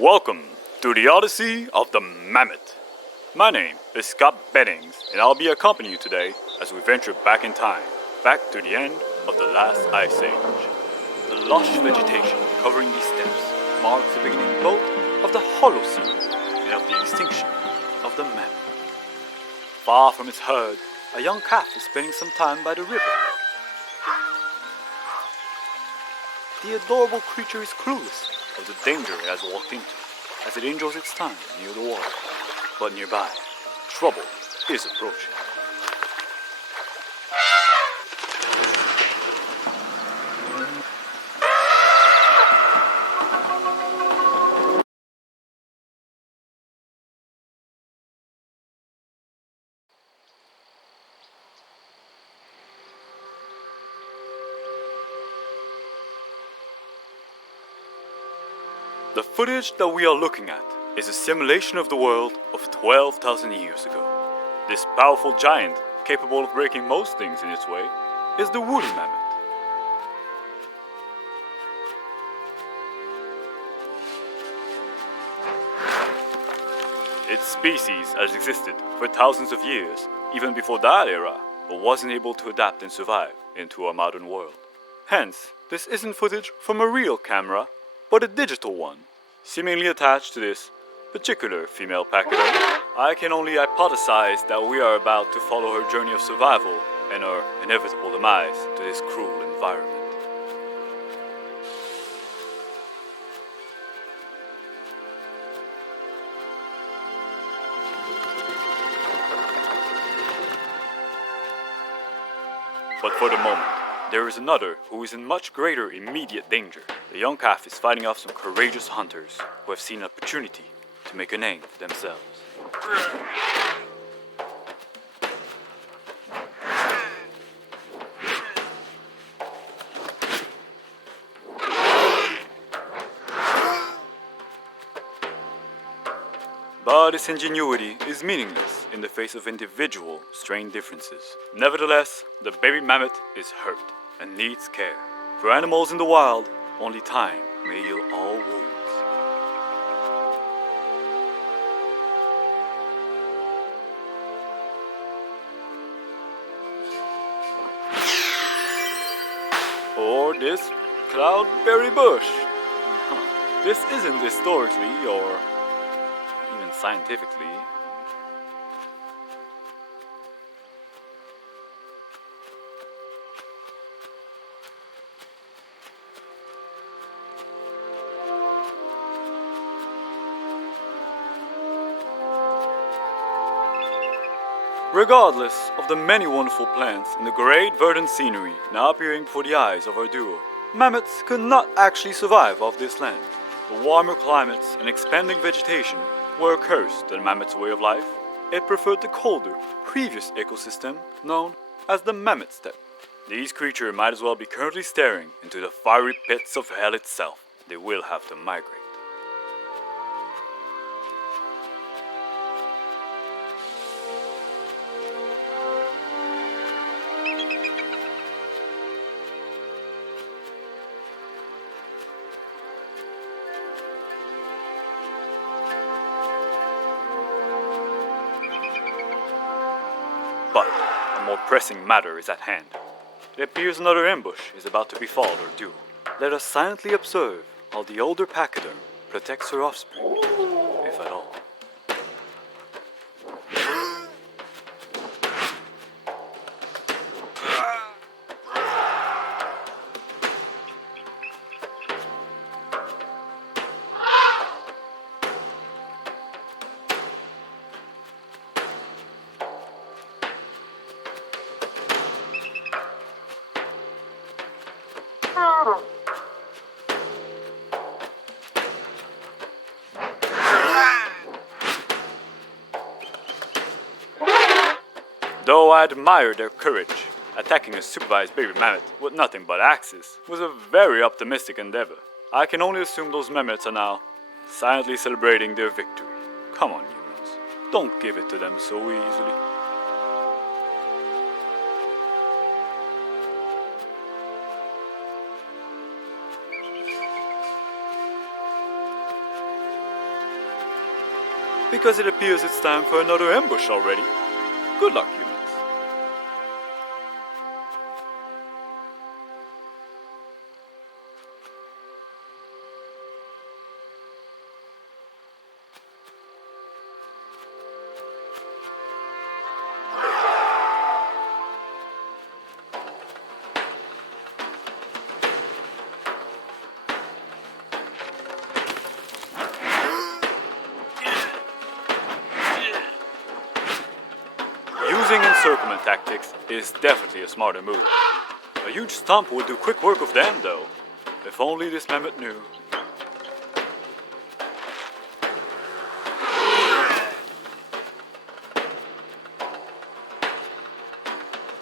Welcome to the Odyssey of the Mammoth. My name is Scott Beddings, and I'll be accompanying you today as we venture back in time, back to the end of the last ice age. The lush vegetation covering these steppes marks the beginning both of the Holocene and of the extinction of the Mammoth. Far from its herd, a young calf is spending some time by the river. The adorable creature is clueless of the danger it has walked into, as it enjoys its time near the water. But nearby, trouble is approaching. The footage that we are looking at is a simulation of the world of 12,000 years ago. This powerful giant, capable of breaking most things in its way, is the woolly mammoth. Its species has existed for thousands of years, even before that era, but wasn't able to adapt and survive into our modern world. Hence, this isn't footage from a real camera, but a digital one, seemingly attached to this particular female pachyderm. I can only hypothesize that we are about to follow her journey of survival and her inevitable demise to this cruel environment. But for the moment, there is another who is in much greater immediate danger. The young calf is fighting off some courageous hunters who have seen an opportunity to make a name for themselves. But its ingenuity is meaningless in the face of individual strain differences. Nevertheless, the baby mammoth is hurt and needs care. For animals in the wild, only time may heal all wounds. Or this cloudberry bush. This isn't historically or even scientifically. Regardless of the many wonderful plants and the great verdant scenery now appearing before the eyes of our duo, mammoths could not actually survive off this land. The warmer climates and expanding vegetation were a curse to the mammoth's way of life. It preferred the colder, previous ecosystem known as the mammoth steppe. These creatures might as well be currently staring into the fiery pits of hell itself. They will have to migrate. But a more pressing matter is at hand. It appears another ambush is about to befall our duo. Let us silently observe how the older pachyderm protects her offspring, if at all. Though I admire their courage, attacking a supervised baby mammoth with nothing but axes was a very optimistic endeavor. I can only assume those mammoths are now silently celebrating their victory. Come on, humans. Don't give it to them so easily. because it appears it's time for another ambush already. Good luck, humans. Using encirclement tactics is definitely a smarter move. A huge stomp would do quick work of them, though. If only this mammoth knew.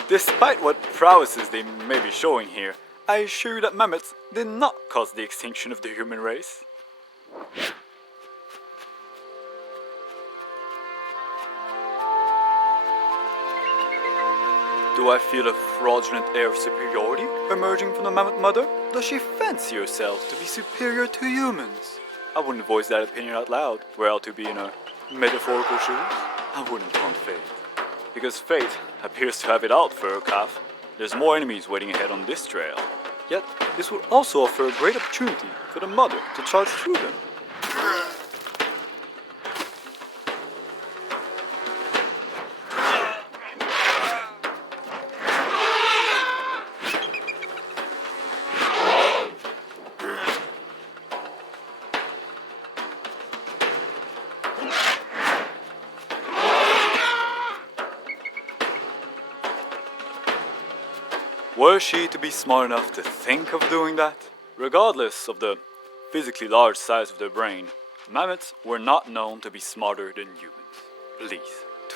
Despite what prowesses they may be showing here, I assure you that mammoths did not cause the extinction of the human race. Do I feel a fraudulent air of superiority emerging from the mammoth mother? Does she fancy herself to be superior to humans? I wouldn't voice that opinion out loud, were I to be in her metaphorical shoes. I wouldn't taunt fate. Because fate appears to have it out for her calf. There's more enemies waiting ahead on this trail. Yet, this would also offer a great opportunity for the mother to charge through them. Were she to be smart enough to think of doing that? Regardless of the physically large size of their brain, mammoths were not known to be smarter than humans. Please,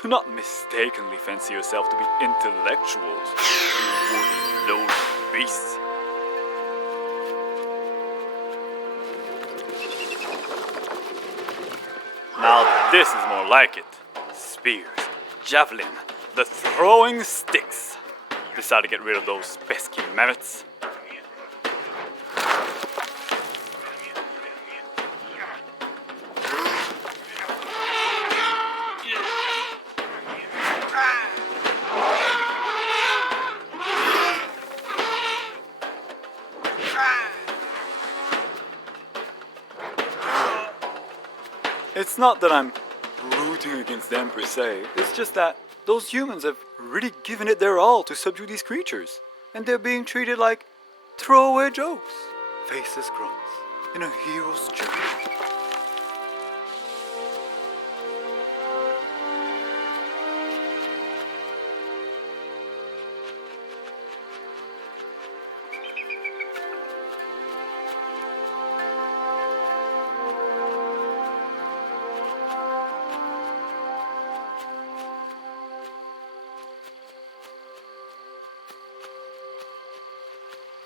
do not mistakenly fancy yourself to be intellectuals, you woolly low beasts. Now this is more like it. Spears, javelin, the throwing sticks. Decide to get rid of those pesky mammoths. It's not that I'm rooting against them per se, it's just that those humans have really given it their all to subdue these creatures, and they're being treated like throwaway jokes, faceless grunts in a hero's journey.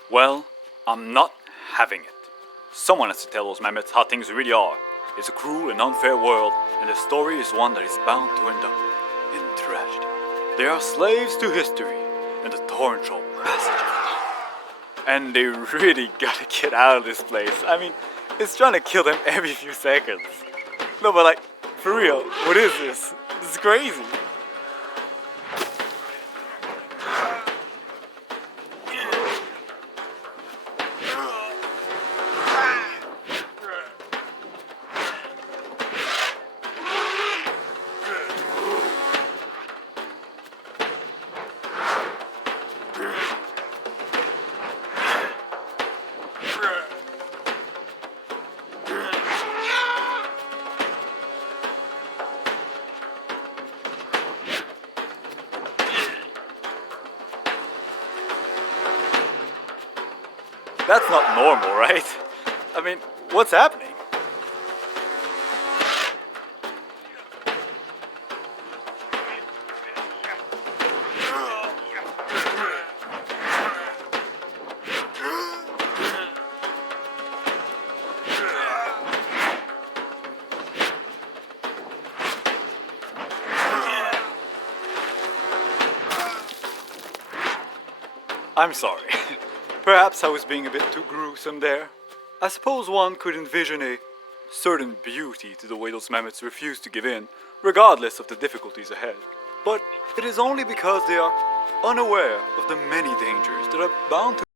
Well, I'm not having it. Someone has to tell those mammoths how things really are. It's a cruel and unfair world, and the story is one that is bound to end up in tragedy. They are slaves to history and the torrential passage of it. And they really gotta get out of this place. I mean, it's trying to kill them every few seconds. No, but like, for real, what is this? This is crazy. That's not normal, right? I mean, what's happening? I'm sorry. Perhaps I was being a bit too gruesome there. I suppose one could envision a certain beauty to the way those mammoths refuse to give in, regardless of the difficulties ahead. But it is only because they are unaware of the many dangers that are bound to